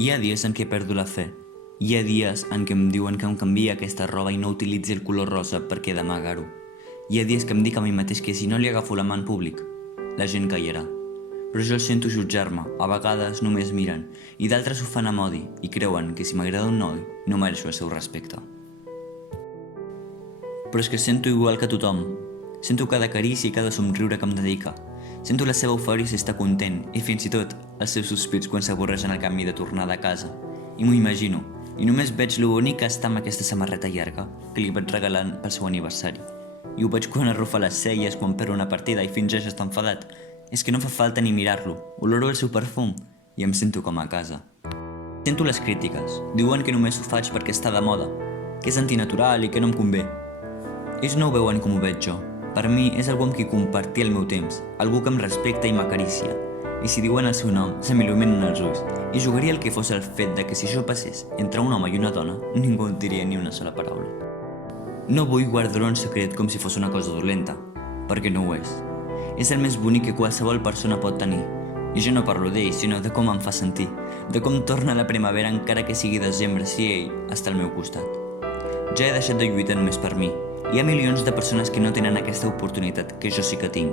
Hi ha dies en què perdo la fe. Hi ha dies en què em diuen que em canvia aquesta roba i no utilitzi el color rosa perquè d'amagar-ho. Hi ha dies que em dic a mi mateix que si no li agafo la mà en públic, la gent caierà. Però jo el sento jutjar-me, a vegades només miren, i d'altres ho fan amb odi i creuen que si m'agrada un noi no mereixo el seu respecte. Però és que sento igual que tothom. Sento cada carícia i cada somriure que em dedica. Sento la seva eufòria si està content i fins i tot els seus sospits quan s'avorreix en el camí de tornada a casa. I m'ho imagino, i només veig lo bonic que està amb aquesta samarreta llarga que li vaig regalant pel seu aniversari. I ho veig quan arrufa les celles quan perd una partida i fingeix estar enfadat. És que no fa falta ni mirar-lo, oloro el seu perfum i em sento com a casa. Sento les crítiques, diuen que només ho faig perquè està de moda, que és antinatural i que no em convé. Ells no ho veuen com ho veig jo. Per mi és algú amb qui compartir el meu temps, algú que em respecta i m'acarícia. I si diuen el seu nom, se m'il·luminen els ulls. I jugaria el que fos el fet de que si això passés entre un home i una dona, ningú et diria ni una sola paraula. No vull guardar-ho en secret com si fos una cosa dolenta, perquè no ho és. És el més bonic que qualsevol persona pot tenir. I jo no parlo d'ell, sinó de com em fa sentir, de com torna la primavera encara que sigui desembre si ell està al meu costat. Ja he deixat de lluitar només per mi. Hi ha milions de persones que no tenen aquesta oportunitat que jo sí que tinc,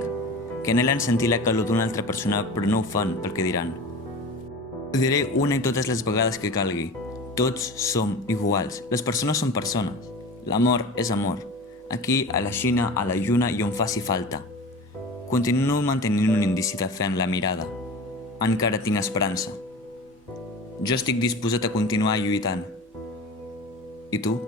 que anhelen sentir la calor d'una altra persona però no ho fan pel que diran. Ho diré una i totes les vegades que calgui. Tots som iguals. Les persones són persones. L'amor és amor. Aquí, a la Xina, a la Lluna i on faci falta. Continuo mantenint un indici de fe en la mirada. Encara tinc esperança. Jo estic disposat a continuar lluitant. I tu?